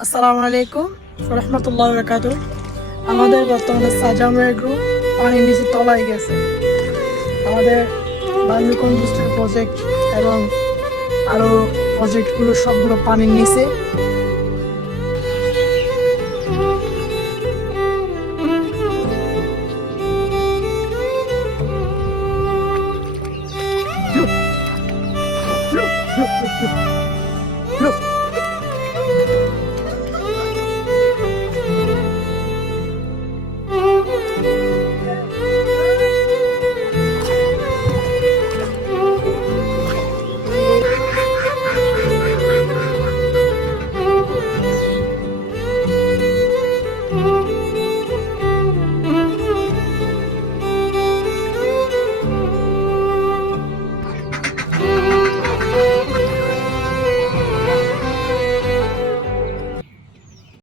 আসসালামু আলাইকুম রহমতুল্লাহ বরকাত। আমাদের বর্তমানে সাজামের গ্রুপ পানির নিচে তলায় গেছে। আমাদের বায়ু কম্পোস্টের প্রজেক্ট এবং আরও প্রজেক্টগুলো সবগুলো পানির নিচে।